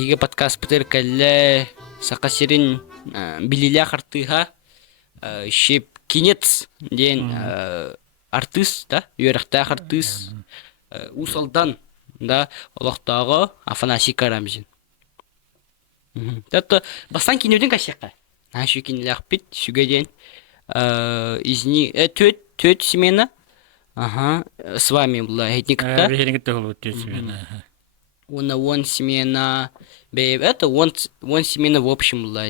Эһиге подкаст битер кэллэ сакасирин билилэ хартыха шеп кинец ден артист да юрахта артист усалдан да олохтагы Афанасий Карамзин. Тата бастан кинеден кашакка. Ашу кинелах бит сүгеден изни төт семена. Ага, с вами была этникта. Вон семена, это вон семена в общем была.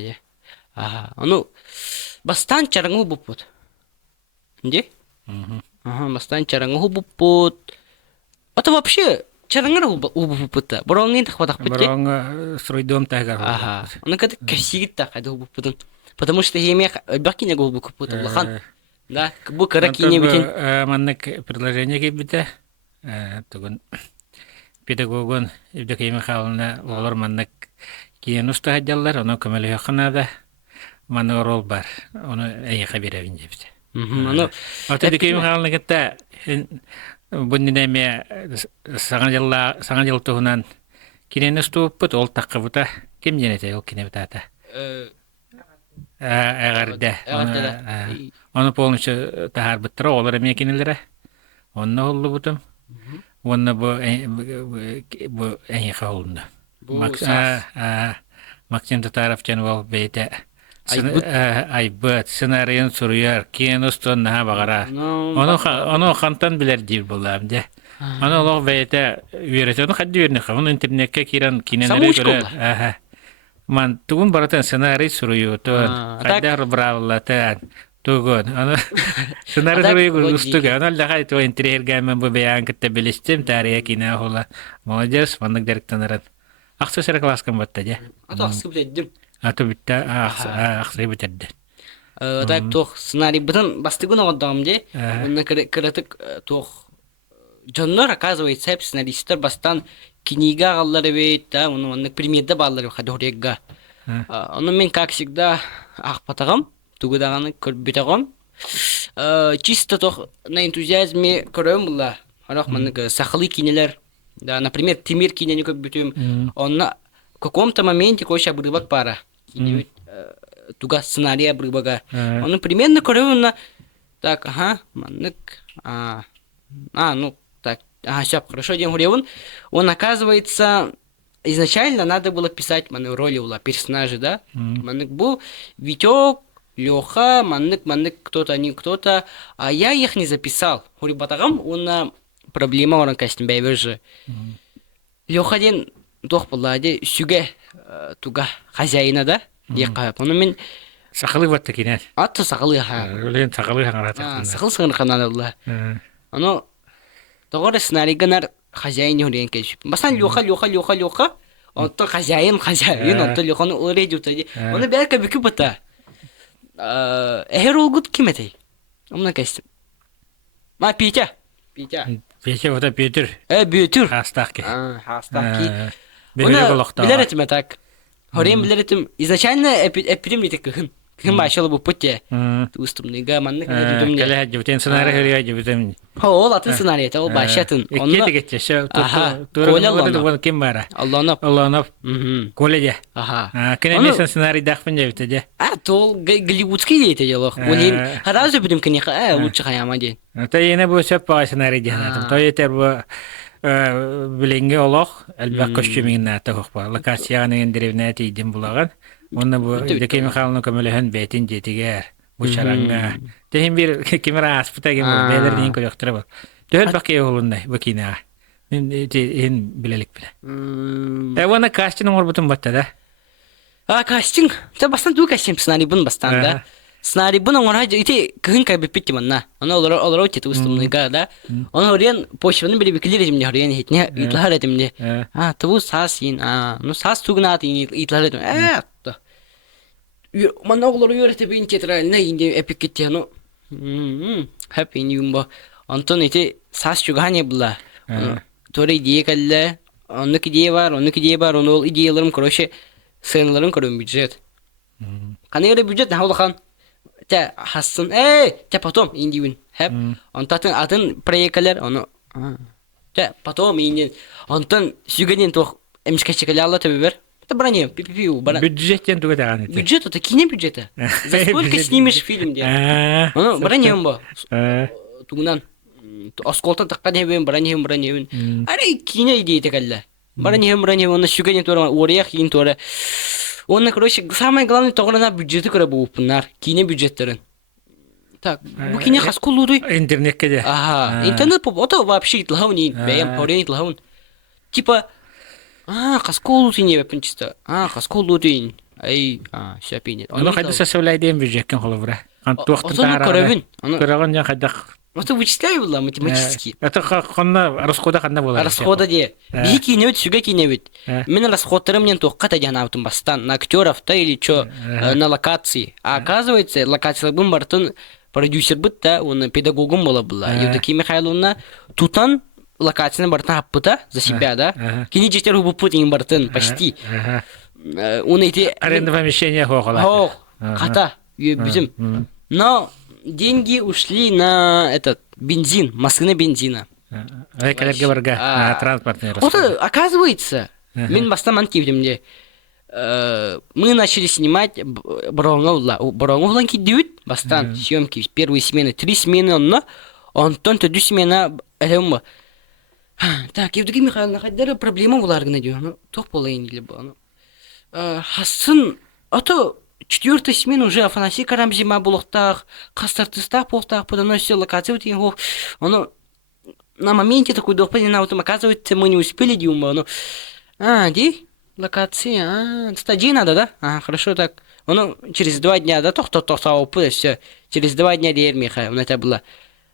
Ага, ну бастан чарангу бупут. Где? Ага, бастан чарангу бупут. Это вообще чарангу бупута. Бронгин так хватах пути. Бронг стройдом тагар. Ага, он как красивый так это бупутун. Потому что я бакиня губу бупут лахан. Да, как бы каракиня битин. Маннак предложение кибите. Тугун педагогон Евдокия Михайловна олар маннак киен устахаджаллар, оно камеле яхнада манна рол бар. Оно эйха беревин жепте. Оно Евдокия Михайловна кетта буннеме саңажал тухунан кинен уступпут ол таккыбыта ким женете ол кинебитата. Агарда. Оно полностью тахар битра олар эме кинелере. Онно холлубутум. Онна бу эйха холунда. Максим Татаров ченвал бейте. Айбыт сценарийын суруяр киностон наха багара. Оно хантан билер дир булам. Оно лог бейте үйрөтөдү хадди үйрөнү. Оно интернетке кирен кинелери көрө. Ман тугун баратан сценарий суруютун. Кайдар бравлатан. Тугун. Оно сценарий суруюгу устуга. Оно лахай то интерьергамен бу беян кытта билистим тария кина хола. Молодец, мандык директорнарат. Аксы сера класскан батта же. Ата аксы билетдим. Аты битта аксы битерди. Так тох сценарий бутан бастыгын огдам же. Онна кыратык тох жоннор оказывается сценаристер бастан книга галлары бейт, да, онна примерде баллары хадорегга. Оны мен как всегда ахпатагам, тугудаганы көрбүтагам. Чисто тох на энтузиазме көрөм була. Арах маннык сахалы кинелер. Да, например, Тимир кинени көрбүтөм. Онна в каком-то моменте коша брыбак пара. Туга сценария брыбага. Он примерно көрөм так, ага, маннык. Ну так, все, хорошо, день гуревун. Он, оказывается, изначально надо было писать маны роли ула персонажи, да? Маннык был Витек, Леха, маннык кто-то, не кто-то. А я их не записал. Хурибатагам, он проблема оран кастин бейбержи. Леха ден тох буллади сүге туга хозяина, да? Якап. Он мен сахалы батта кинет. Атты сахалы ха. Олен сахалы хаңрата. Сахал сыңыр канадалла. Оно тогор сценарийганар хозяин юрен кеш. Басан Леха. Он то хозяин, он то Леханы уредютади. Он бәлка бүкү бата. Эролгут киметей. Умна кастин. Петя. Петя вот Петр. Петр. Хастахки. Хастахки. Белеголохта. Билеретим так. Хорем билеретим. Изначально эпидемия кыхын. Кым башылы бу путте. Устумныга маннык дедим. Кале жутен сценарий хөрөй жутен. Ол атын сценарий, ол башатын. Онно. Кетчеше. Тура ким бара? Алланов. Колеже. Кенеме сценарий дахпын жебите. Тол голливудский дейт делох. Олин харазы бидим кенеха, лучше хаяма ден. Та ене бу сепа сценарий ден. То етер бу биленге олох, албак костюмиңне тагыкпа. Локацияны деревне тидим булаган. Онна бу Евдокия Михайловна көмөлөһөн бетин жетигер. Бу шараңга. Техин бир камера аспытаген бәлердин көйөктөрө бар. Төл бакый олундай бу кинага. Мен билелик биле. Вона кастинг орбутун батта да. Кастинг. Та бастан ду кастинг сценарий бун бастан да. Сценарий бун оңора ити кыгын кайбепти манна. Аны олар өтө устумныга да. Аны орен почваны биле бикилер эмне орен хитне итлар этимне. Туу сас ин. Ну сас тугнат ин итлар этим. Манна олар үйрөтө бин театральна инде эпикетте ну. Хап ин юмба. Антон ити сас чугане була. Тори идея калла. Оннук идея бар, оны ол идеяларым короче сценаларын көрөм бюджет. Канегре бюджет наулахан. Та хассын. Та потом индивин. Хап. Антатын атын проектлер, оны. Та потом индин. Антон сүгенен тох эмискачекале алла табы бер. Это броня, пи-пи-пиу. Бюджеттен туга таган ите. Бюджет это кино бюджета. За сколько снимешь фильм де? Броня ба. Тугунан. Осколтан таккан хебен, броня. Аре кино идея такалла. Броня, он шугани тора, орях ин тора. Он, короче, самое главное, то на бюджеты кора бупнар. Кино бюджеттерен. Так, бу кино хаскулуды. Интернет кеде. Ага, интернет это вообще итлахауни, бэм, хорен итлахаун. Типа, хаскулуды не вепенчиста. Хаскулуды. Ай, шапинет. Оно хадда сасавлайден бюджеткен холовра. Антуахтан тараган. Көрөгөн жан хаддак. Это вычисляю было математически. Это ханна расхода ханна була. Расхода де. Бики не сюга киневит. Мен расходтарым мен тоққа тагянавтым бастан на актеров-то или чё на локации. А оказывается, локациялар бун бартын продюсер бит та, он педагогом была. Евдокия Михайловна тутан локацияны бартын хаппыта за себя, да? Кини жестер хубуппыт ин бартын почти. Он эти аренда помещения хохала. Хох, хата, bizim. Но деньги ушли на этот бензин, машина бензина. Коллега варга, транспортный расход. Вот оказывается, мен бастан антивдем мне. Мы начали снимать Бронговлан кидют бастан съемки первые смены, 3 смены он тонто 2 смена элемма. Так, Евдокия Михайловна, хаддара проблема булар гына дию. Ну, тох полайын или было. Хасын, ато 4-я смена уже Афанасий Карамзима булохтах, Кастартыстах полтах, потому что локация вот его, оно на моменте такой допадение, на вот оказывается мы не успели дюма, ди локация, стадии надо, да? Хорошо так. Оно через 2 дня, да, все. Через 2 дня дер Михаил, это было.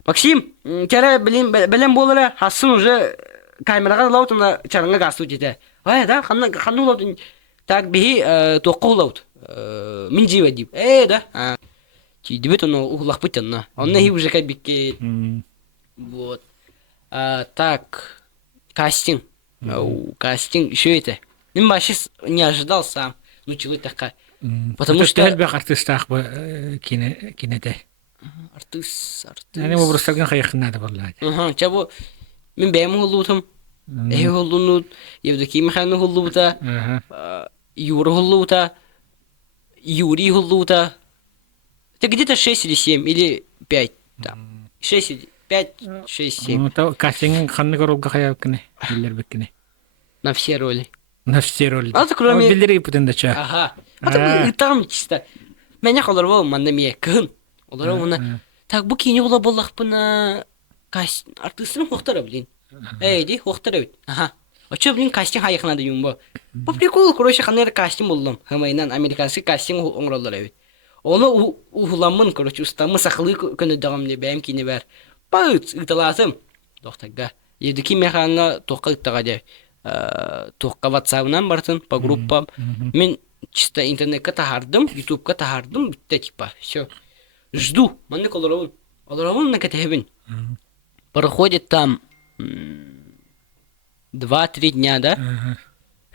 Максим, тебя блин болара, хасын уже камерага лаутна чарanga гасу дите. Ай, да, хану лаут так би тоққу лаут. Min jiwa dip. Да. Чи дебет он улахпытен на. Он не уже как бике. Вот. Так. Кастинг. Кастинг еще это. Ним вообще не ожидал сам. Учил такая. Потому что альбек артистах кинете. Артист. Они мы просто ган хаях надо والله. Чего? Мин бэм хуллутам. Хуллунут. Евдокия Михайловна хуллута. Юра хуллута. Юрий хуллута. Это где-то 6 или 7, или 5. Там. 6, 5, 6, 7. Ну, то кастинг ханны горулга хаябкне. Биллер бекне. На все роли. На все роли. А то кроме... Биллери путендача. Ага. А там чисто. Меня холорвал мандамия кын. Олоровна. Так буки не было балахпына кастинг. Артистын хохтара, блин. Ди хохтара бит. Ага. А чё, блин, кастинг хаяк надо юмба? По приколу, короче, ханер кастинг болдым. Хамайнан американский кастинг оңроллар бит. Оны ухуламын, короче, устамы сахлы көні дағымне бәйім кейіне бәр. Паыц, ұйталасым. Доқтагда. Евдокия Михайловна тоққа ұттаға де. Тоққа ватсабынан бартын, по группам. Мен чисто интернетке тахардым, ютубка тахардым, бітті типа. Все. Жду. Манны колоровын. Олоровын на кәтехебін. Проходит там 2-3 дня, да?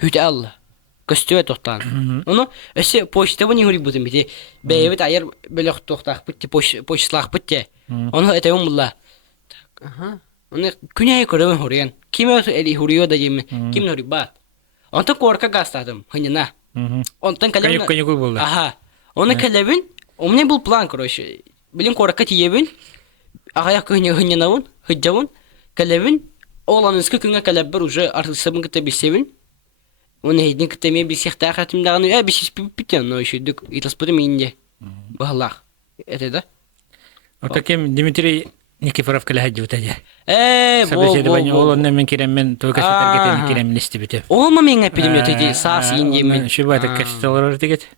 Хүті алла. Костюме тоқтан. Оны өсе почтаба не гүрик бұтым бите. Бәйбет айыр бөліқ тоқтақ бұтте, почталақ бұтте. Оны әтеуім бұлла. Оны күнәйі көріуін хұрыян. Кеме әлі хұрыйо да жемін. Кемін хұры бат. Онтан қорқа гастадым, хынына. Онтан кәлемін... Коньюк болды. Ага. Оны кәлемін, у меня был план, короче. Білін қорқа тиебін, ағаяқ хынынауын, хыджауын, кәлемін, оланызғы күнге кәләбір уже артысабын кіті бесебін. Он един кітеме бисехта хатимдағаны, бисес пиппитен, но еще дұк итаспыды менде. Бағалақ. Это да? Вот таким Дмитрий Никифоров кәләхәджі өтәде. Собеседование ол онна мен кереммен, той кәсетергетен кереммен істі біті. Ол ма мен әпілім өтеді, саас индемен. Шү байды кәсетелер өтегет.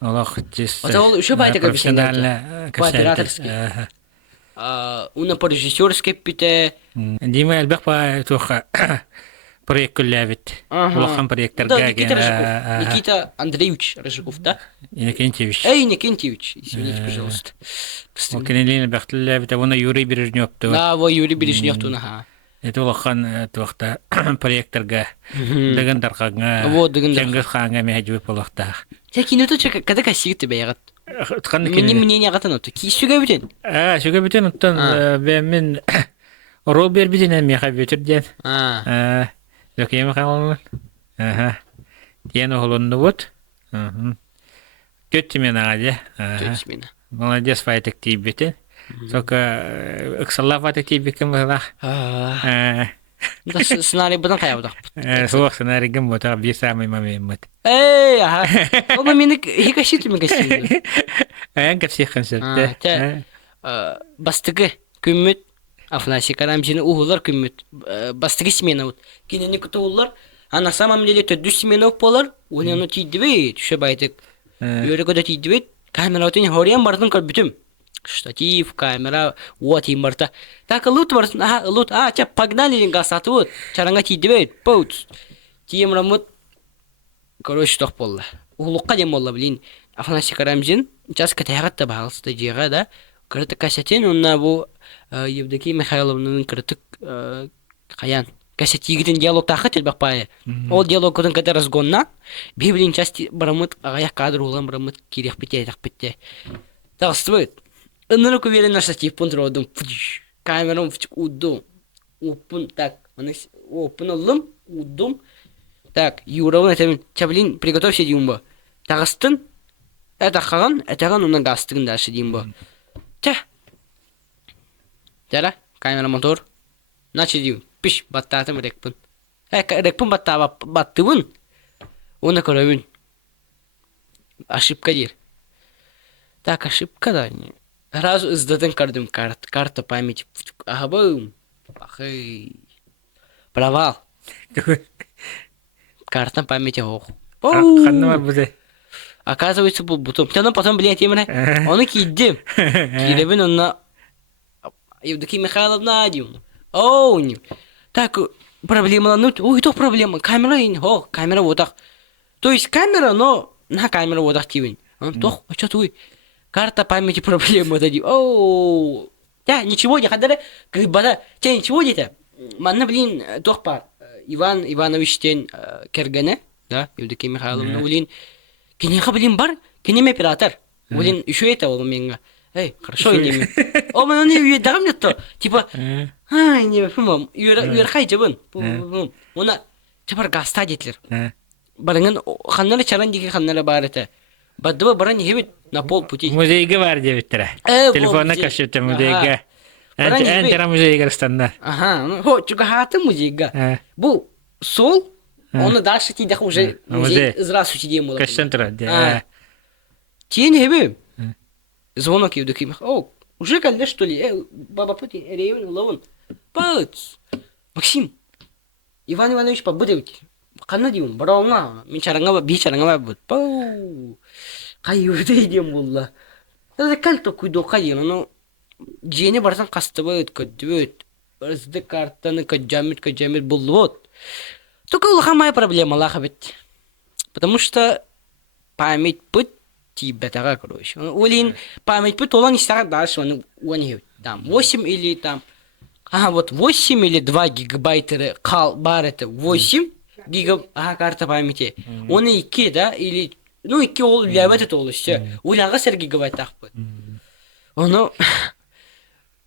Олақ жес... Ол шү байды профессиональный кәсетелер. Уна по режиссерский пите. Дима әлбәқ ба туға проект күлләбет. Улахан проекттарға Никита Андреевич Рыжиков, да? Иннокентьевич. Иннокентьевич, извините, пожалуйста. Ол кенелейін бәқтілләбет, оны Юрий Бережнёв. Да, во Юрий Бережнёв тунаха. Это улахан туақта проекттарға дығындарқаңа, Чангыз ханға мәжуі болақтақ. Тя киното kada кассигі тебе яғат? Менің мнение ағатын отты. Сүйге бүтен? Сүйге бүтен оттан мен рол бербеден әмеға бөтірден. Дөкеме қалуын. Тиен оғылынды бұд. Көтті мен ағады. Төтсмена. Молодец файтек тейбеті. Сока ықсалла файтек тейбекім бұлақ. Сценарий бұдан қаябыдақ. Соқ сценарийгім бұтақ бір самый момент бұд. Аха. Ол мені хикашит мен кашит. Аян кәпсеқін сөпті. Бастығы күммет. Афнаши карамжины уғылар күммет. Бастығы смена бұд. Кенені күті ұлар. А на самом деле то 2 смена болар. Оны тейдібет. Түші байтық. Өрі көді тейдібет. Камера өтіне хориян бардың көрбітім. Штатив, камера, вот и марта. Так, лут варс, лут, ча погнали гасат вот. Чаранга тидбет, поут. Тием рамут. Короче, тох полла. Улукка дем болла, блин. Афанаси карамжин, час катягатта бағалысты жиға, да. Кырытык кассетен, онна бу Евдокия Михайловнын кырытык қаян. Кассет егітін диалог тақы телбақ бая. Ол диалог көтін кәді разгонна. Бейбілін части барамыт, ағаяқ кадр олан барамыт керек бітте, тақ бітте. Тағыстыбыт. Înără cu vele nașa ce pun rodum, camera udum, upun так, опун лым, удум, так, юровна тем, чаблин, приготовься димба. Тагыстын, это ган уна гастын дальше димба. Тя, тяра, камера мотор, начал дим, пиш, баттатым рекпун. Рекпун баттывын, уна коровин. Ошибка дир. Так, ошибка да не. Разу издаден кардым карта памяти. Бум. Ахай. Провал. Карта памяти ох. Ханнама бузе. Оказывается, был бутон. Потом, блядь, именно. Он кидем. Кидем, он на... Евдокия Михайловна один. Оу. Так, проблема, ну, ой, то проблема. Камера вот так. То есть камера, но на камеру вот так тивень. Тох, а что ты? Карта памяти проблемы дадим. Оу. Да, ничего не ходили. Когда тебя ничего где-то. Манна, блин, тох пар. Иван Иванович тень Кергене, да, Евдокия Михайловна, блин. Кенеха, блин, бар, кенем оператор. Блин, еще это у меня. Эй, хорошо, не. О, мы не видим это. Типа, не помню. Юрхай джабан. Она тепер гаста детлер. Баранган ханнала чарандики ханнала барата. Бадва барани хебит на полпути. Музейге бар дебиттера. Телефонна кашетте музейге. Антера музейге стандар. Ага, хо, чуга хаты музейга. Бу сол, он дальше ти даху уже музей здравствуйте дему. Кашентра, да. Тень хебе. Звонок Евдокия. О, уже когда что ли? Баба пути, ревен, ловон. Пац. Максим. Иван Иванович побудет. Канадиум, барауна, минчаранга бичаранга бут. Пау. Кайюрде идем булла. Это кальто куйдо кайын, но джене барсан кастыбыт, көдбөт. Барызды картаны каджамит буллот. Только улахамая проблема лахабет. Потому что память путь тибетага, короче. Улин память путь олан истага дальше, он уанихет. Там 8 или там... вот 8 или 2 гигабайта кал бар это 8 гигабайт карта памяти. Он и 2, да, или... Ну, 2 ол лябет это олышча. Улаға сер гигабайт тақпы.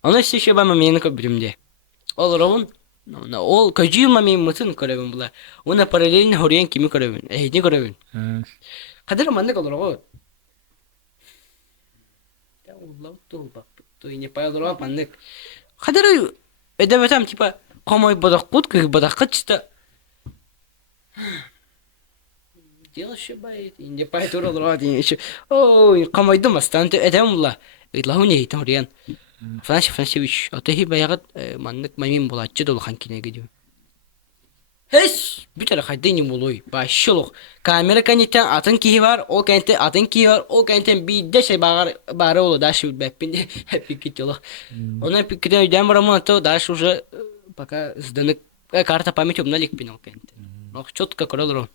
Оны все еще бама мені көбірімде. Ол ровын, ол көжіл мамей мұтын көребін бұла. Оны параллельно хориян кеми көребін, әйден көребін. Қадыр мандық олар ғой. Олау тұл не пайылырға мандық. Қадыр өдәбетам, типа, қомой бодақ құд, көй бодақ құд, чисто... Дело шибает, и не поэтому лради еще. Ой, комойду мастан, это умла. Ведь лахуне и там риан. Францевич, а ты хибаягат маннык мамин была чедол ханкине гидю. Хэс, битер хайдэ не мулой. Башилох. Камера канитан атын ки бар, о канте атын ки бар, о канте бидде şey бар оло даши бэппинде пикителох. Она пикитен демрамон то дальше уже пока сданык карта памяти обналик пинал канте. Ох, чётко королро.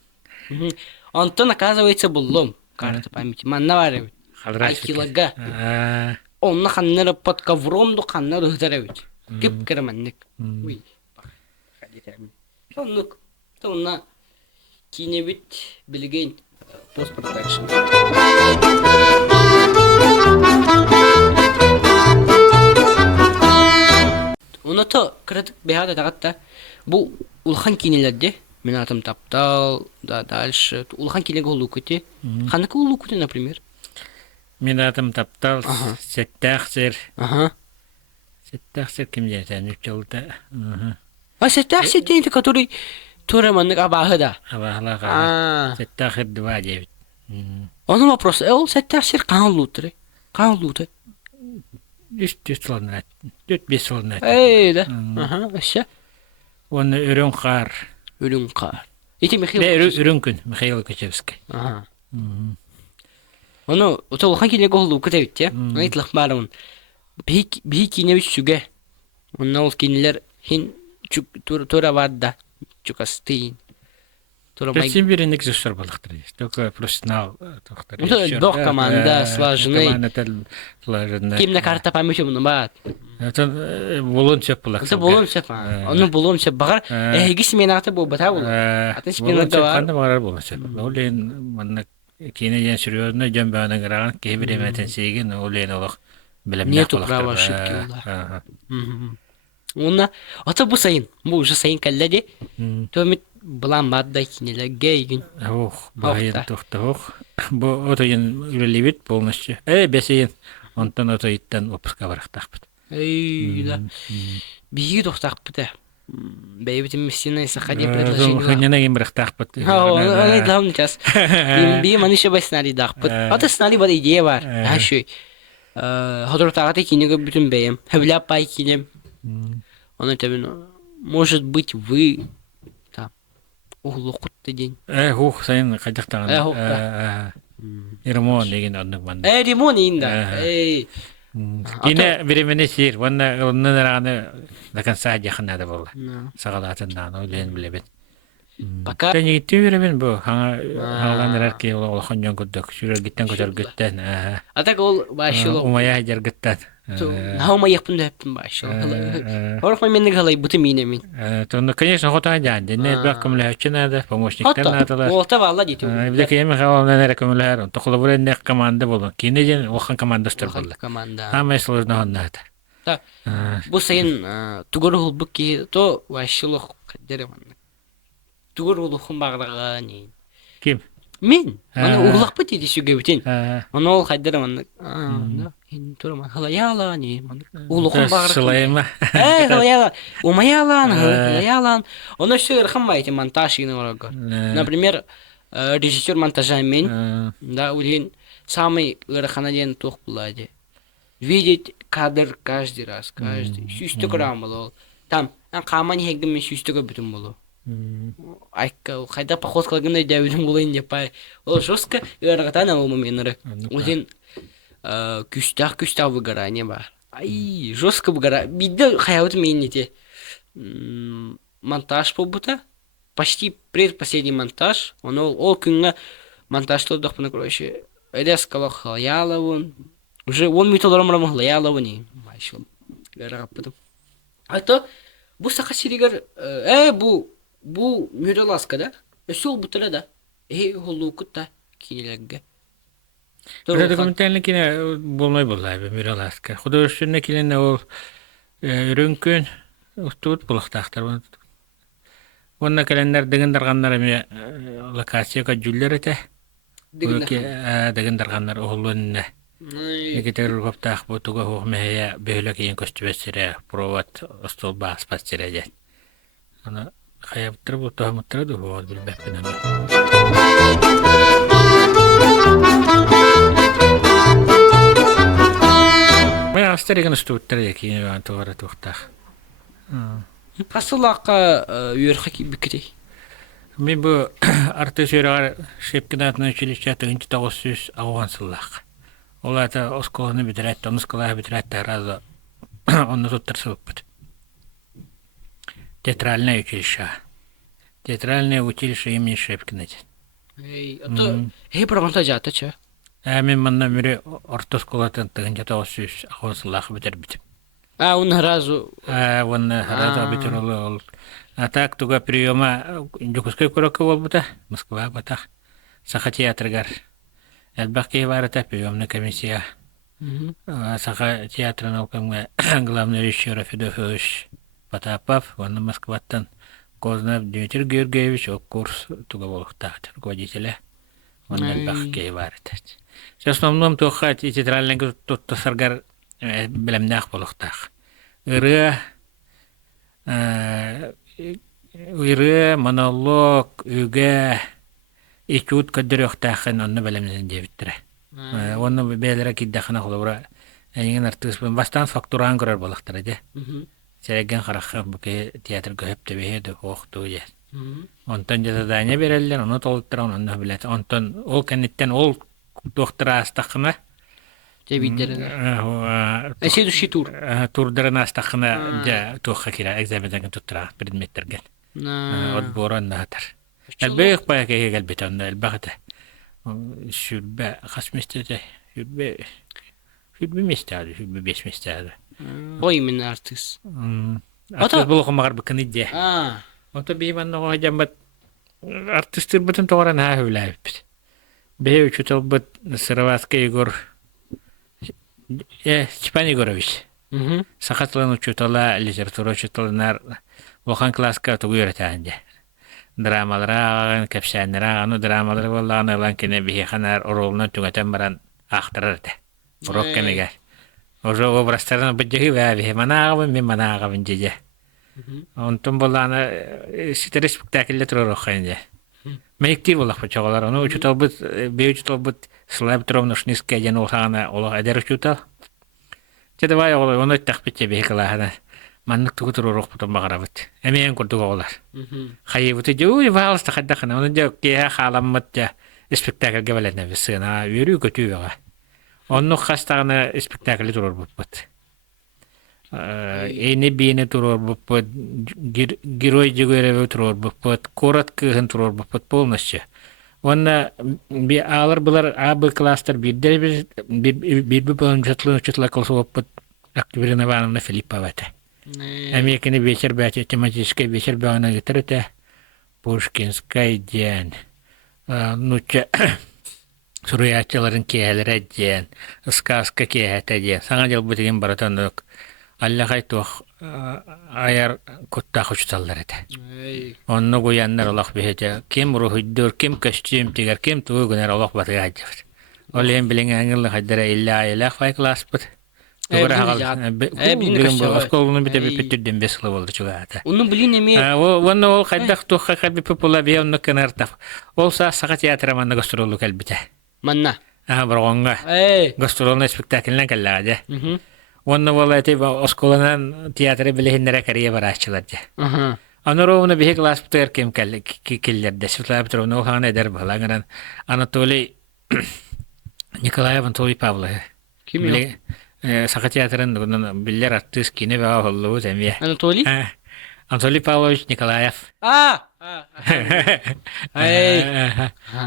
Антон, оказывается, буллом карта памяти. Манна варевит. Айкилага. Он наханнера под ковром до ханнера хдаревит. Кип кераманник. Уй. Соннук. Тонна кинебит билген постпродакшн. Оны то кредит бехада дагатта. Бу улхан кинелерде. Минатым таптал, да, дальше. Улахан келег улукути. Ханык улукути, например. Минатым таптал, Ага. сеттахсер. Ага. Сеттахсер ким дерсен, үчелді. А сеттах сеттейді, который тураманнык абахы да. Абахлаға. Сеттахер 2-9. Onun вопрос, ол сеттах сер қан лутры. Қан лутры. 3 солнат. 4-5 солнат. Эй, да. Ага, аша. Оны үрін қар. Ölüm kar. İti Mikhail. Үрін күн, Михаил Кочевский. Aha. Onu o ulkan kelegi ulukut evet ya. Aytlıq barın. Bir kine bir süge. Ondan ol kineler hin tura var da. Çukastın. Tura may. Причем веренек зашар балықтыр. Только профессионал тоқтар. Дох команда слаженный. Команда слаженный. Kimle karta pamuşu bunu bat. Это болон чеп балақ. Это болон сеп. Onu болон сеп багар. Гис мен аты бу бата бул. Атын спинер да бар. Қандай бағар болон чеп. Олен манна кейіне ен серьезно жамбаны граған кейбір еметін сейген олен олық білімнақ Нету права ошибки ула. Ona ata bu sayın. Bu уже sayın kalledi. Tömit bulan madda kinele geygün. Ох, байын тоқты ох. Бұл отойын үлелебет полностью. Бәсейін. Онтан отойыттан опысқа барықтақпыд. Эй, да. Биги тоқтақпыды. Бәйбітім местина исақади предложение. Ханена кем барықтақпыд. Ой, главный час. Би маныша бай сценарий дақпыд. Ата сценарий бар, идея бар. Ашой. Ходыртағаты кинеге бүтін бәйім. Хөвляп бай кинем. Оны табин, может быть, вы там углукутты день. Хух, сайын қайдақтаған. Ирмон деген однық банда. Римон инда. Кине беремене сир. Онны нараны до конца жақынады болды. Сағалатындан ойлен білебет. Пока. Тәне гитті беремен бұл. Хаңландырар ке олақан жон күддік. Шүрер гиттен көтер гіттен. Атак ол башылы. Умая жар гіттен. Наума япын да яптын башылы. Орық меннің қалай бұты мейне мен. Ну, конечно, хотан жанды. Не бақ көмілі өтші нады, помощниктер надылар. Олта валла дейті. Білдек емі қалауынан әрі көмілі Тұқылы бұл әнне команда болу. Кейіне жен оған командастыр болды. Команда. Хамай сложно оннады. Бұл сайын тугар ұлбық ке, то башылық қаддері маңды. Тугар ұлықын бағдыға нейін. Ким? Мен. Оны ұғылақ бұт еді сүге бүтін. Оны ол қаддері маңды. Турма халаяла не улухан багыр. Сылайма. Халаяла. Умаялан, халаялан. Оны шыр хаммайте монтаж ины орага. Например, режиссер монтажа мен, да, улин самый лырханаден тух булади. Видеть кадр каждый раз, каждый. 100 грамм было. Там камани хегдем 100 бүтүн болу. Айка хайда поход кылгандай дәвидин болайын деп пай. Ол жестко ыргатан ал моментары. Улин күстах выгорание бар. Ай, жестко выгорание. Бидде хаят менете. Монтаж побута. Почти предпоследний монтаж. Он ол күнгө монтажлы докпуна короче. Резко халаяловун. Уже 10 металлором халаяловун. Майшыл. Гараппадым. Ато бу сака сиригер бу мюреласка да? Сол бутала да. Холукута кинелерге. Бір документальный кине болмай болай бе мюреласка. Художественный кине ол үрінкөн ұстуыт бұлықтақтар. Онна кәлендер дегендарғандар әме локацияға жүлдер әті. Дегендарғандар оғылуынна. Екетер ұлғаптақ бұтуға оғымая бөйлі кейін көстібәсірі проват ұстол бағыс бассірі әдет. Оны қаяптыр бұтуға мұттырады оғыз білбәппін әме. Мен астарыгын ұстуыттыр екені өң тұғыры тұқтақ. Қасылаққа үйерқа бікірей? Мен бұл арты сөйрағар Шепкин училище 1900 ауған сыллақ. Ол ата осколаны бітірәтті, оны сколағы бітірәтті аразы оны тұттырсы бұппыд. Театральное училище. Театральное училище имени Шепкина. Прогонта жаты ча? Мен манна мүре орта сколатын 1900 ауған сыллақ бітір бітіп. Он разу. Он разу бітір ол. А так туга приема Жукускай курока бол бута, Москва батах. Саха театргар. Элбаки варата приемная комиссия. Саха театрын алкамга главный режиссер Федорович Потапов, он Москваттан Кознап Дмитрий Георгиевич ол курс туга болуктаатыр руководителя. Он бахке барытат. В основном тоха театральный туттасаргар билемнах болуктах. Ыры монолог үгэ ичут кадырыктахын онны билемнен дебиттире. Оны белерек иддахына холура. Эйген артыс бастан фактуран көрөр болуктар де. Сереген харахы бүке театр көһөп тебеһе охтуу же. Онтон задание береллер, оны толуттыран онны билет. Онтон ол кенеттен ол доктора астахына Тебиддер. Следующий тур. Турдарын астахына же туха кира экзаменден туттыра предметтерген. Отборон натар. Элбек паяке гелбет онда элбагата. Шүрбе хасместеде. Шүрбе местады, шүрбе 5 местады. Ой, мен артист. Артист болуқмагар быкыныдде. Ото бейманного жамбат артисттер бутун тоғаран ха хүләйбит. Бей учутал бут Сыроватский Егор Степан Егорович. Сахатлан учутала, литература учуталынар Вохан класска тугу өретәнде. Драмалара, кәпсәннәра, аны драмалары боллаган ылан кене биханар оролны түгәтән баран ахтырырды. Урок кемегә. Уже образтарын бәҗәге вә бихе манагы җеҗә. Онтон болланы ситер спектакльле турыр хәнҗә. Мәктәп булак чагалар, аны учутал бит, беючутал бит Слава Петровна Шниская җаны олганы, олга әдәр учутал. Тәдәвай олы, аны тәхбитче бихкалаһына. Маннык тугы турыр бутын багарабыт. Әмәен күрдүк олар. Хайыбыт җуй валс тахаддахына, аны җа кеһә халаммат җа спектакльгә беләнә бисена, йөрү көтүгә. Онны хастагына спектакль турыр бут. Эйне бине турор буппут, герой жигөрөбө турор буппут, короткыгын турор буппут полностью. Онна би алар булар АБ кластер бирдер бир учутла колсо буппут Октябрина Ивановна Филиппова. Американы вечер бәче тематический вечер бәгына гетерете. Пушкинская ден. Нуча суруячыларын киһелере ден. Сказка киһәтә ден. Саңа жыл бүтеген баратандык. Аллахай тух аяр кутта хочталлар эте. Онны гуяннар Аллах бехете. Кем рухиддур, кем костюм тигер, кем тугунар Аллах батыга аҗыр. Олем билен аңгыл хаддара илля фай класс бит. Тугра хагал. Билен осколны бите биттирден беслы болду чугата. Уны билен эме. Онны ол хаддах туха хаби попула бе онны канартав. Ол са сага театр манна гастролу калбите. Манна. Бронга. Гастрольный спектакльнен каллаҗа. Онны волайты осколанан театры билеһиннәре карьера барачыларда. Аны ровно бихе класс бутер кем киллерде. Светлана Петровна Олхана эдер балаган Анатолий Николаев Анатолий Павлович. Ким биле саха театрын биллер артист кине ва холлу земе. Анатолий? Анатолий Павлович Николаев.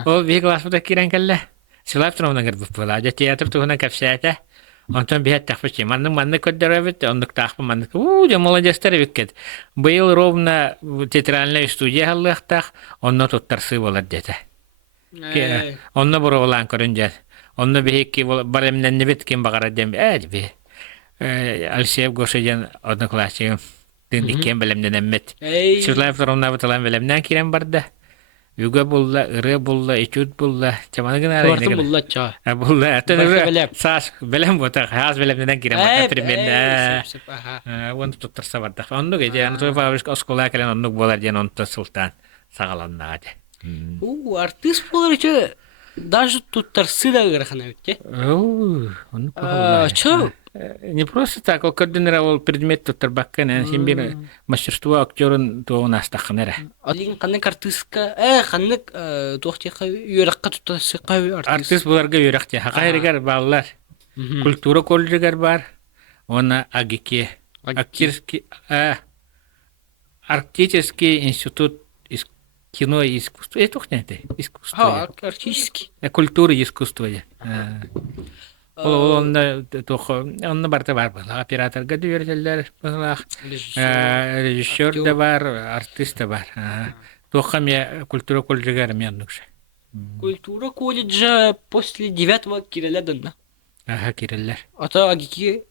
Ол бихе класс бутер кирен калле. Светлана Петровна гырбып балажа театр тугына капсата. Онтон бихет тахпачи. Манны көддөрөбүт, ондук тахпы манны. Я молодецтер биккет. Быйыл ровно театральная студия халлыктах, онно туттарсы болар дете. Онно бурулан көрүнжөр. Онно бихекки баремнен бит ким багара дем. Би. Алсеев Гошеден одноклассник. Тин кем белемнен эммет. Светлана Петровна буталан белемнен кирен барды. Юга булла, ыры булла, ичут булла, чаманы гына арайны. Торты булла ча. Булла, атыр сас белем бота, хас белемнен кирен барды примерно. Онды туттарса барды. Онды геде, Анатолий Павлович оскола келен онды болар ден онды султан сагаланна аде. Артист болар че даже туттарсы да гырахана битте. Онды пахалла. Чо? Не просто так, координировал предмет туттарбаккан, симбир мастерство актерын тоон астахнера. Алин канык артистка, канык тохтыга юракка туттарсы кайы артист. Артист буларга юракта, хакайрыгар баллар. Культура коллегар бар. Она агике, актерский, артистический институт кино и искусства. Это не искусство. Артистический. Культура и искусство. Онда барта бар. Операторга дүйөрдөлөр, режиссер да бар, артист да бар. Тохам я культура колледжа меннукша. Культура колледжа после 9-го киреледен. Киреллер. Ата агики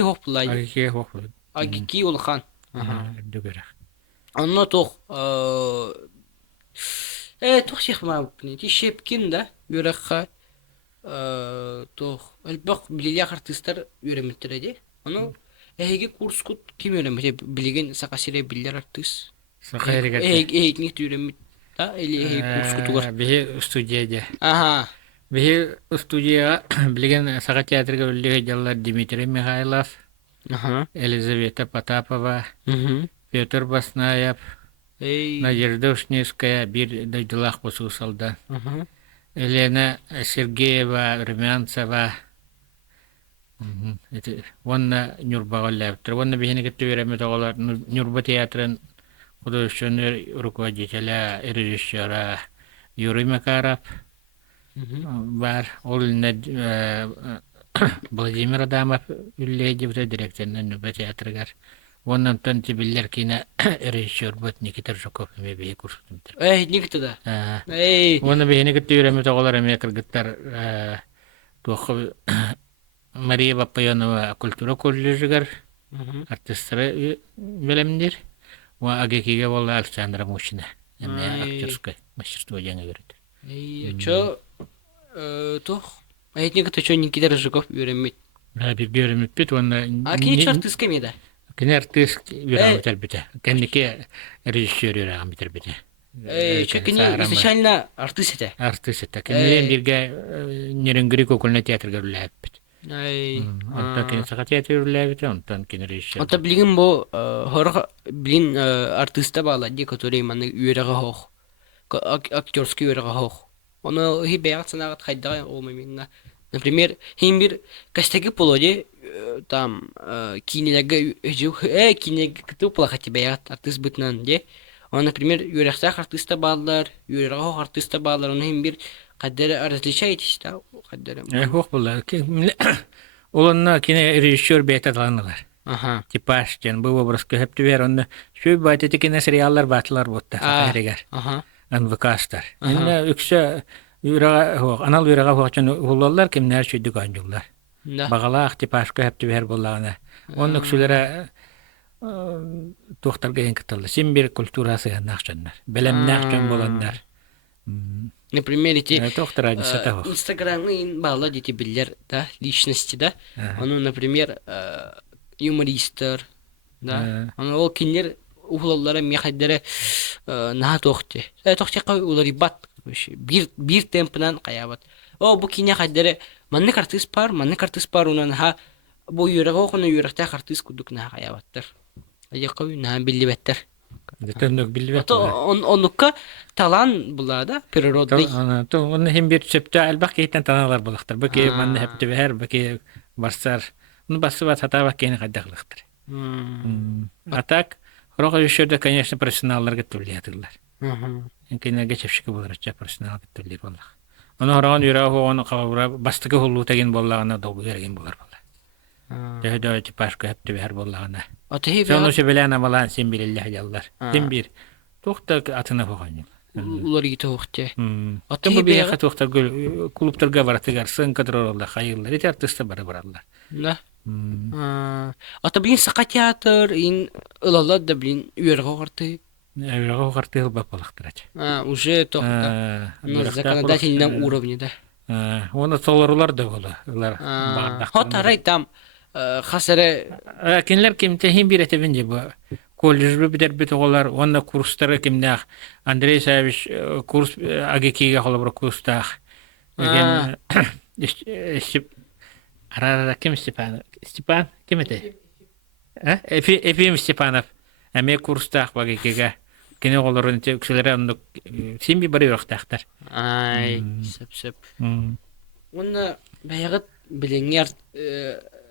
хоплай. Агики хоплай. Агики улхан. Дүгөрөк. Анна тох тох шехма ти Шепкин да юракка тох албак билия артисттар үйрөмөттөрөдү. Аны эге курс кут ким үйрөмөт билген сакасире билер артист. Сахайрыгат. Эге үйрөмөт да или эге курс кутугар. Бихи студияда. Ага. Бихи студия билген сага театрга үллеге жаллар Дмитрий Михайлов, Ага. Елизавета Потапова, Петр Баснаев, Эй. Надежда Ушневская, бир дойдылах босусалда. Ага. Елена Сергеева, Румянцева. Вонна Нюрбага ләптер. Вонна бихине кетти береме тоголар Нюрба театрын художественный руководителя, режиссера Юрий Макаров бар. Ол Владимир Адамов үллейди бу директорнан Нюрба театрыгар. Воннан тон тибиллер кине режиссер бут Никита Жуков бе курсутум. Никто да. Эй. Вонна бихине кетти береме тоголар эме кыргыттар тохы Мария Бапаянова культура колледжигар артисттары белемдер. Ва агекиге болла Александра Мушина. Эме актерское мастерство жаңа көрөт. Эй, чо тох никто чо Никита Рыжиков үйрөмөт. Бир görümüt bit onda. А кине артист кем еді? Кине артист үйрәгән битер бите. Кеннеке режиссер үйрәгән битер бите. Эй, чо кине изначально артист еді? Артист ете. Кеннен бирге Нереңгирик окулна театрга үләп бит. Эй. Онда кине сага театр үләп бит, ондан кине режиссер. Ата билген бу хорга билин артиста бала ди который маны үйрәгә хох. Актерский үйрәгә хох. Оны хибәят санагат хайда олмаймына. Например, химбир кастеги полоди там кинелеге кинеге кыту плахати бәят артист битнан де. Он, например, юрәхсә артиста баллар, юрәгә артиста баллар, оны химбир кадәр различает иста, кадәр. Хох булар. Олонна кине режиссер бәйт аталанылар. Ага. Типаж кен бу образ көптү бер онда. Шөй байтети кине сериаллар батлар бутта. Хәрегәр. Ага. Анвакастар. Инде үксә юрәгә хох, анал юрәгә хохчан уллар кимнәр шөйдү ганҗулар. Багалах типаж көптү бер буллагына. Onun öksülere tohtarga enkatıldı. Sen bir kulturası nakşanlar. Belem nakşan bolanlar. Например, эти Тохтар Инстаграмы bağlı дети биллер, да, личности, да. Onu, например, юмористер, да. Onu o kinler uğullara mehadere naha tohti. Tohti kay ular ibat. Bir templan kayabat. O bu kinye hadere manne kartız par unan ha bu yüreğe okunu yürekte kartız kuduk naha kayabattır. Ayakawi naha billi better. Detönlük billi better. Onukka talan bulada prиродный. Onu hem bir çöpte albak keyten tanalar bulaktır. Baki manne hepti beher, baki barsar. Onu bası bat hata bak keyni kaddaklıktır. Atak, roğa yüşürde, конечно, профессионаллар gittiriliyatırlar. Enkine geçepşiki buluracak profesyonal gittiriliyat bolak. Onu horağın yüreği onu kavura, bastıkı hullu tegin bollağına dolgu vergin bolar bolar. Döhü tipajkı hepti beher bollağına. Sonu şebelen amalan sen bilillah jallar. Sen bir. Tohta atına hoğanyo. Ular giti hoğti. Atın bu bir yakat tohta kulüptörge varatigar sığın kadrollar, hayırlar. Eti artista bararlar. Ne? Ata bilin saka teatr, in ılallar da bilin üyereğe hoğartı. Üyereğe hoğartı hılbap balaktır. Уже tohta. Законодательном уровне, да. Onu sorular da olur. Hot aray tam hasere kimler kim tehim bir etebince bu kollejde bir bit olar onda kursları kimde Andrei Savich kurs agekiga holabra kursta işte arara kim Stepan kim ete Efim Stepanov ame kursta agekiga kene oların tekselere onda sim bir bari yoxtaqtar ay sep Onda bayağıt bilinler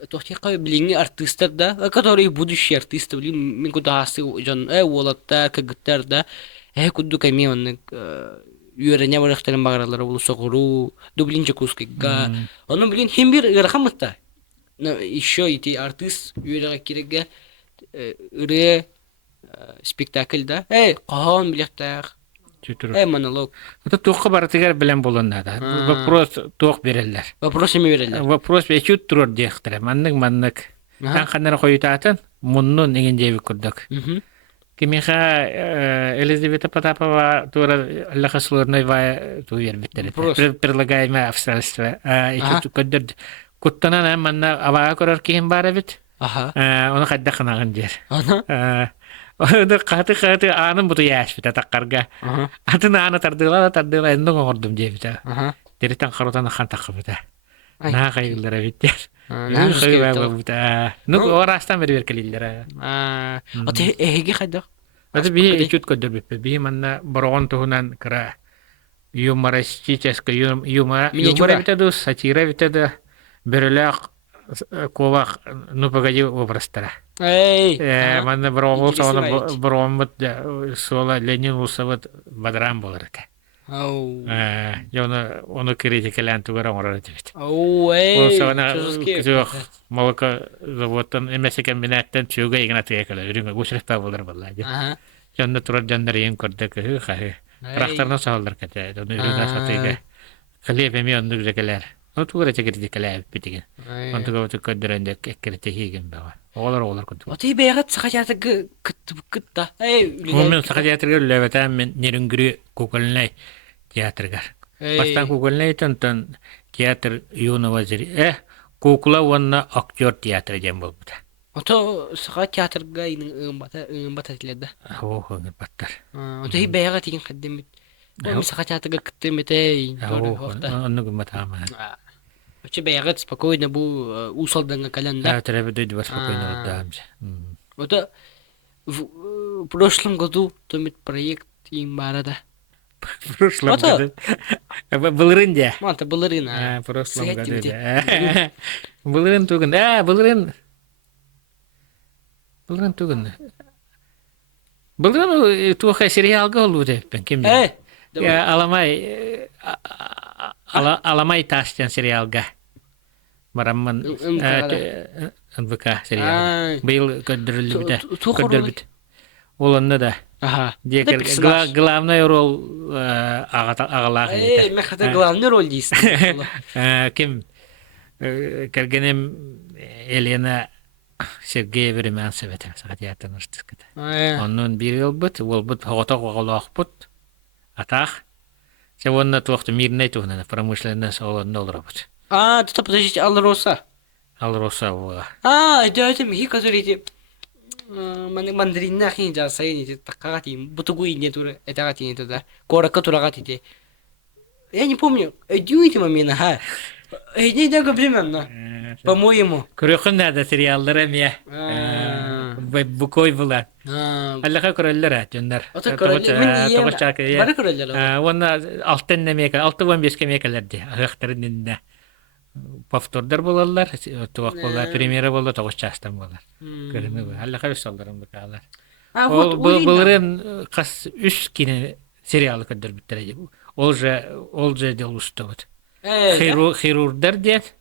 tohtiqa bilingi artistler da, которые будущие артисты, блин, мен куда хасы жан олатта, кагыттар да, куду ками он үйрәнә барыктарын багырлары булу согыру, дублинче кускыга. Оны блин һәм бер рахматта. Еще эти артист үйрәгә кирәгә ыры спектакль да. Каһан билектәр. Монолог. Это тоққа баратыгар білен болынады. Вопрос тоқ берелер. Вопрос еме берелер. Вопрос бечут тұрыр дейқтірі. Маннық. Тан қанары қойытатын, мұнның еген жейбі күрдік. Кимиха Елизавета Потапова тура лахаслурной ва туер биттер. Предлагаемое обстоятельство. Ичут көддер. Куттана манна аваа көрөр ким бара бит. Оны хадда ханаган дер. Оны каты анын буту яш бит атаккарга. Атына аны тардыла энден оңордум дебит. Теритен карутан хан такыбыта. На кайгылдара биттер. Ну, орастан бери беркелилер. Оте эге хадда. Аты бии ичут көдөр биппе. Бии манна борогон туһунан кыра юмористическая юмора битеду, сатира битеду, берелек ковак, ну погоди, обрастара. Манна борогон сауна борогон сола Ленин усават бадрам боларыка. Оны критикалан тугара орарыты бит. Ол сауна молоко заводтан эмесе комбинаттан чуга игнатыга кала. Үрүнгө гушрифта болар баллади. Жанна турар жандар ен көрдөк хахы. Тракторна саалдар кете. Оны үрүнгө сатыга. Калеп эми ондук жекелер. Оны тугара критикалай битиген. Онтуга көдөрөндө эккерете хийген бага. Олар көдө. Оти бегат сахатыгы кытта. Мен сахатыгы лебетам мен нерүнгүрү кукулнай театрга. Бастан кукулнай тон театр юного зри. Кукла ванна актер театры дем болбута. Ото сахат театрга ымбата tiledi. Баттар. Ото бегат тиген каддемит. Ол сахат театрга кыттымете. Онну гыматама. Оче бегат спокойно бу усалданга каланда. Треба дойду спокойно отдамся. Ото в прошлом году томит проект им барада. В прошлом году. Былырын де. Манта былырын. В прошлом году. Былырын тугун. Былырын тугун. Былырын туха сериалга болду деп ким. Аламай тастен сериалга. Марамман НВК сериал. Быйыл көддөрүлү бит. Олонда да. Главный роль агалах. Мен хата главный роль дейсиң. Ким? Кергенем Елена Сергеевна Румянцева театрын артистката. Онун бир ел бут, ол бут хоготок оголох бут. Атах. Сегодня туохту мирный тухна промышленный солон олробут. Подождите, Алроса. Алроса во. Это ми который мандаринна хин жа сайни такагати бутугу ине тура этагати не туда. Корака турагати. Я не помню. Дюйте момент, не так временно. По-моему. Көрөкөн да сериалдар эмне. Букой була. Аллаха көрөллөр жөндөр. Бара көрөллөр. Вона алтын немека, 6-15 кемекелерди. Агактырында повтордар болалар, туак болар, премьера болду, 9 частан болар. Көрүнүп, Аллаха өссалдырым бакалар. Булрын кас 3 кине сериалы көдөр биттер. Ол же дел устабыт. Хирургдар дет.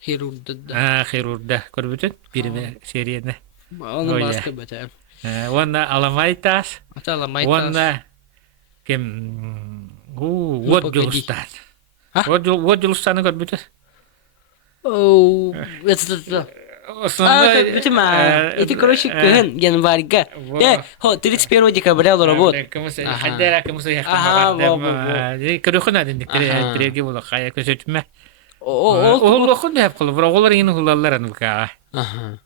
Хирургда көрбүтүн бир серияны. Оны басқа бөтен. Вона Аламайтас. Вона кем Воджилстан. Воджилстан көрбүтүн. Это, короче, январьга. 31 декабря работ. Оллохун деп кылып, олар эни хулалларын ка.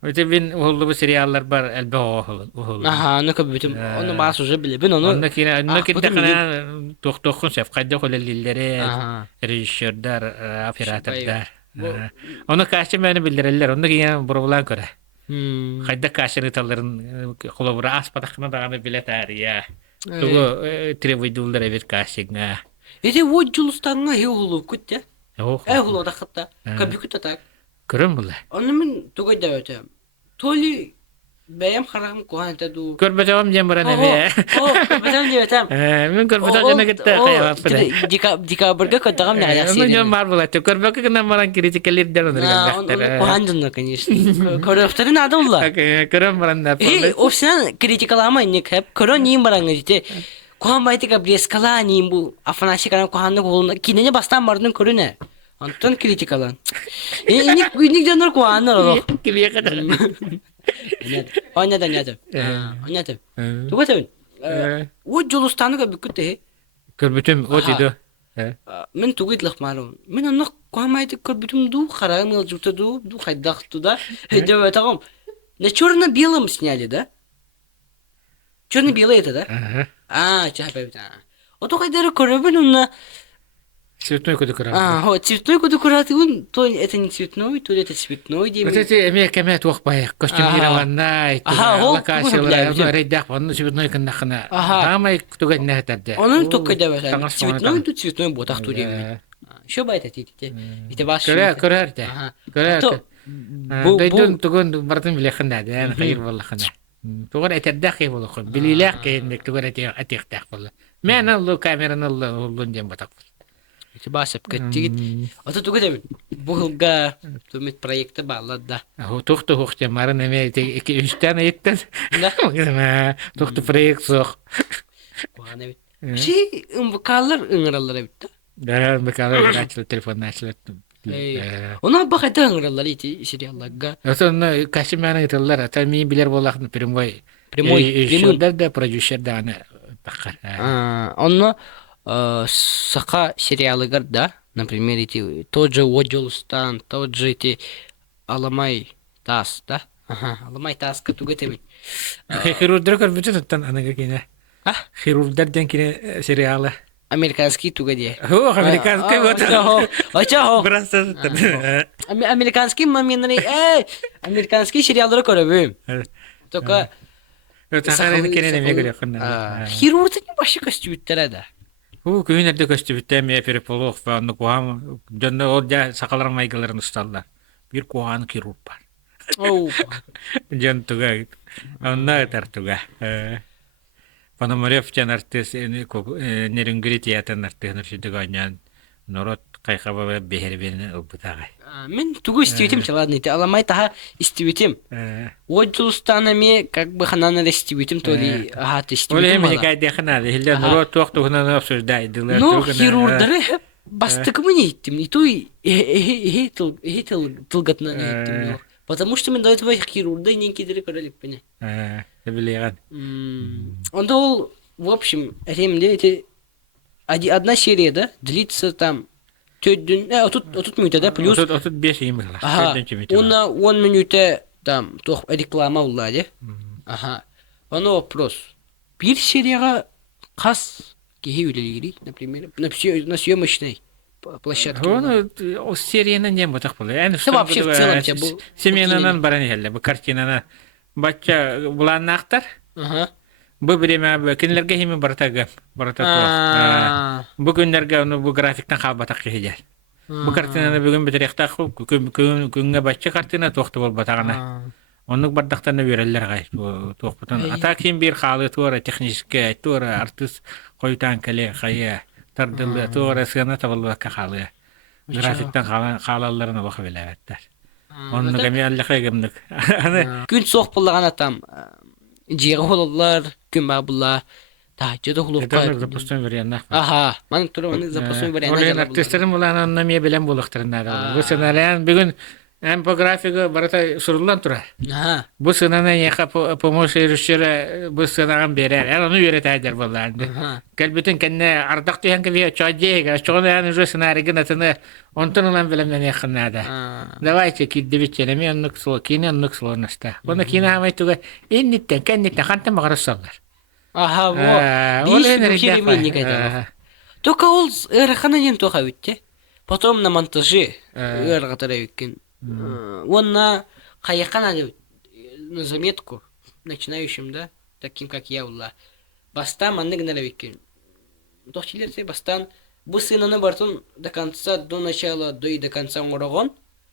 Өтө бин оллу сериаллар бар, албе охул. Ну көбүтүм. Оны мас уже билебин, оны. Онда кана токтокун сеп кайда холелилери, режиссердар, оператордар. Оны качы мени билдирелер, онда кийин бурулан көрө. Кайда качы таларын колобура аспатакына даганы билетария. Тугу требуйдулдар эбит качыга. Эти вот жулустанга хеулуп күттө. Хулу да хатта. Компьютер так. Көрөм була. Аны мен тугай да өтөм. Толи бәям харам куанта ду. Көрбөтөм дем баран эме. Көрбөтөм дем өтөм. Мен көрбөтөм жана кетти кая. Декабрга көтөгөм да ясы. Мен бар була. Көрбөкө гана маран критикалер дер ондар. Куандын, конечно. Көрөптөрүн адымла. Көрөм баран да. Овсен критикалама не кеп. Көрөн ним баран жите. Куан байтыга брескала ним бу афанашикана куанны колуна кинене бастан бардын көрүнө. Антон критикалан. Эник жандар куанны. Килие кадar. Oynadan yadım. Oynadım. Tugatın. O jolustanı göbükütte. Körbütüm o diyor. Мен тугидлах малум. Мен анак квамайт көрбүтүм ду харам алжута ду хайдахту да. Деп атагам. На черно-белом сняли, да? Черно-белое это, да? Чапай. Ото хайдары көрөбүн уна. Цветной куда красный. Вот цветной куда куратый, то это не цветной, то это цветной. Вот эти эмекемет уақпай, костюмированный, локациялар, рейдах, он цветной кандахана. Самый туган нахтарда. Он только давай, цветной, тут цветной ботах турим. Что байт это? Это ваш. Көрәрде. Көрәр. Дайдун туган бартын билехнда, да, хайр валлахна. Туган этәрдәхи булык. Билиләк кендек туган этәхтәх булды. Мен аллы камераны аллы дем батак. Это басып кеттигит. Ото тугадем. Булга тумит проекты баллады да. Тухты хохте марын эме 2-3 тane еттен. Да. Тухты проект сох. Бана бит. Şey ымбыкалар ыңыралар бит да. Да, ымбыкалар ачылы телефон ачылы. Она бахата ыңыралар ити сериалларга. Ото кашиманы италлар, ата ми билер болакны прямой. Да, продюсер да аны такар. Онно сака сериалыгар, да, например, эти тот же Оджолустан, тот же эти Аламай Тас, да? Аламай Тас, катугатеми. Хирургдар бүтүн тан анага кине. Хирургдардан кине сериалы. Американский тугаде. Американский вот. Ачао. Просто Американский моментный, американский сериаллар көрөбүм. Только Сахарин кине неме көрөкүн. Хирургдын башы костюмдер да. Күйүнерде көстүбүттен мия переполох фанны куам жонда ол жа сакалар майгаларын усталдар. Бир куан хирург бар. Жон туга. Онна тартуга. Пономарев жан артист нерингри театрын артыгын үршүдүгөнөн народ кайкаба бехербени ылбытагай. Мен тугу истибитим ладно, ты аламай таха истибитим. Оджулстанами как бы ханана истибитим, то ли ты истибитим. Оле мне кайде ханада, хилде народ туакту ханана обсуждайды. Ну, хирургдары бастык мне иттим, не туй тылгатна не иттим. Потому что мы до этого хирургда не кидали королек, поня. Билеган. Он дол, в общем, ремде это одна серия, да, длится там тут минута, да, плюс. Тут 5 минут. Ага. Он минута там тох реклама улады. Ага. Оно вопрос. Bir серияга кас кеге үлелегири, например, на съемочной площадке. Он серияны не ботак булды. Это вообще в целом тебя был. Семейнанан баран хелде, бу картинаны бачча буланнактар. Ага. Бу биреме кинлерге хими бартага. Бу күннерге бу графиктан калбатак кеже. Бу картинаны бүгүн битеректак күнгө бачча картина токты болбатагана. Онук бардактаны берелер гай. Токпутан ата ким бир халы тора технический тора артист койтан келе кая тардылы тора сына табылы кахалы. Графиктан халалларын бакы беләттер. Онук эми аллакай гымдык. Күн соқ буллаган там жері олалар, күн ба бұлла, тағжыды құлыққа. Это запустим вариант. Ага, маны тұры оны запустим вариант. Олен артистерім бұлан онына ме білен болықтырындар. Бұл сценариян бүгін әм по графигі барыта сұрылан тұра. Бұл сценариян еқа помощь ерушері бұл сценариян берер. Әр оны үйрет әдер болланды. Кәлбетін кәнне ардақ түйен кәбе чөйдегі. Шоғын ән уже сценарийгін атыны онтын ұлан білімден еқынады. Давайте кидді бітченеме оннық сұлы, кейіне оннық сұлы оныста. Оны кейіне амайтуға еннеттен, кәннеттен қантын мағарыз салдар. Ага, вот. Видишь, хеременник это. Только ол ырахананен тоха өтте. Потом на монтаже ырахатара өткен. Он на қаяқан на заметку начинающим, да, таким как я улла. Бастан манны гнала өткен. Тохчилерсе бастан бұл сценаны бартын до конца, до начала, до конца ураган.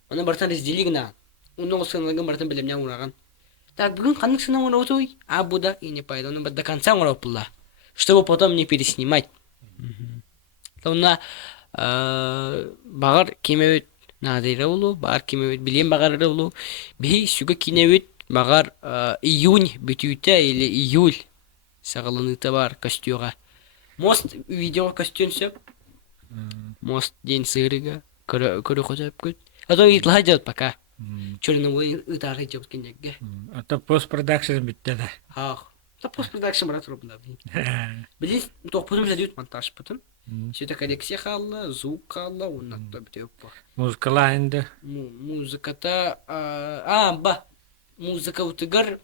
Оны бартын раздели гна. Оның сценалығын бартын білімнен ураган. Так, бүгін қандық сцена ураутой, а буда и не пойду. Оны до конца урапыла, чтобы потом не переснимать. Онна бағар кемеует надыры олу, бағар кемеует білем бағары олу. Бей сүгі кенеует бағар июнь бүтүйті или июль сағылыныты бар костюға. Мост видео костюм сөп. Мост день сырыга. Көрі қозап көт. А то итлға жауд пока. Черновой ытары жеп кенеге. Ата пост-продакшн биттеле. Ах. Та постпродакшн бара турбунда. Билис топузум жадыют монтаж бутун. Сөйте коллекция халла, звук халла, оннатта битеп бар. Музыкалар инде. Музыката музыка утыгар,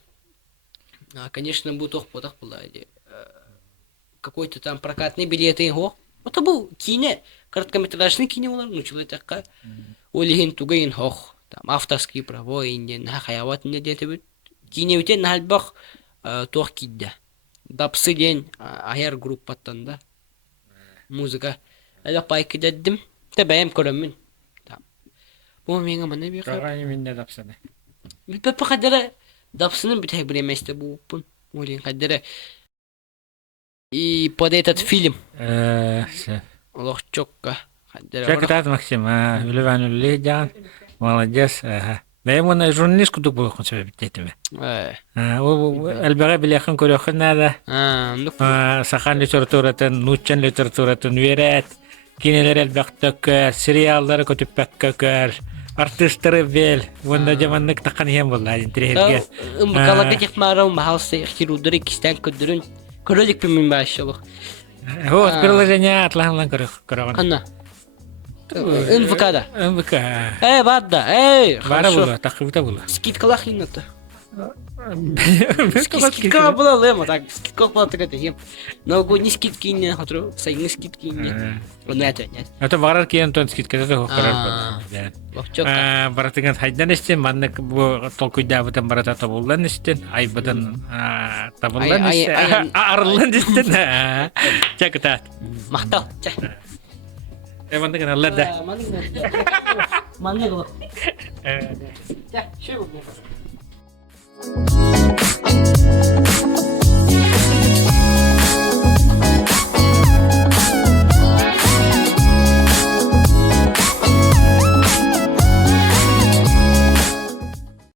конечно, бу тох потах была. Какой-то там прокатный билеты его. Это был кино, короткометражный кино, ну человек такая. Олиген тугайн хох, там авторские права, инден, хаяват не детебит. Кино утен нальбах тох кидда. Дапсы ден аяр группаттан да. Музыка. Ала пайки деддим. Тебәем көрөммүн. Бу меңа мана бир. Каганы минде дапсаны. Бипе кадәре дапсының битә биремәстә бу пун. Олин кадәре. И под этот фильм. Лохчокка. Чакатат Максим, Ливан Леjan, молодец. Бәймона журналист кудук булып көнсә биттеме. Албага биләхен көрәхен нада. Сахан литературатын, нучан литературатын верәт. Кинелер әлбәттә сериаллар көтүпәккә артистлары бел. Вонда jamанлык такан һәм булды интернетгә. Мукалага техмарау махалсы ихтирудыр кистән көдүрүн. Көрөлик пимин башылык. Вот приложение атланлан көрәгән. Анна. НВК-да. НВК. Бадда. Бара була, такыбыта була. Скидкалар иннаты. Скидка Скидка была лема, так, скидка была такая тем. Новогодние скидки не, хатро, сайны скидки не. Ну это нет. Это барар киен тон скидка это хокарар бада. Баратыган хайдан истен маннык бу толкуйда бутан барата табылдан истен, ай бутан табылдан истен, арылдан истен. Чакта. Мактал. Мандыган алла да. Мандыган. Ja, schön.